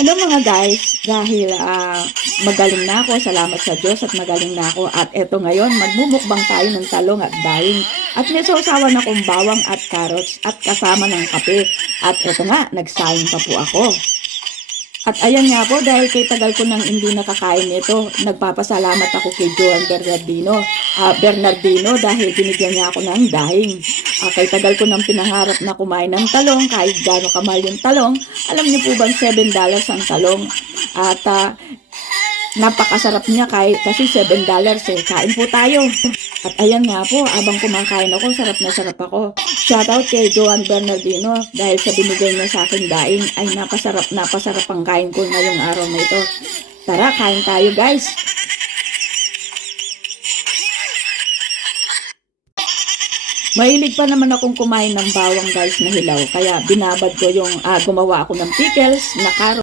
Hello mga guys, dahil magaling na ako, salamat sa Diyos at magaling na ako. At eto ngayon, magmumukbang tayo ng talong at daing. At may sausawan akong bawang at carrots at kasama ng kape. At eto nga, nagsaing pa po ako. At ayan nga po, dahil kay tagal ko nang hindi nakakain nito, nagpapasalamat ako kay Joan Bernardino dahil binigyan niya ako ng dahing. Kay tagal ko nang pinangarap na kumain ng talong, kahit gaano kamahal yung talong. Alam niyo po bang $7 ang talong? At napakasarap niya kasi $7 eh. Kain po tayo. At ayan nga po, abang kumakain ako, sarap na sarap ako. Shoutout kay Joan Bernardino dahil sa binigay niya sa akin daing ay napasarap ang kain ko ngayong araw na ito. Tara, kain tayo guys. Mahilig pa naman akong kumain ng bawang guys na hilaw, kaya binabad ko yung gumawa ako ng pickles na carrot.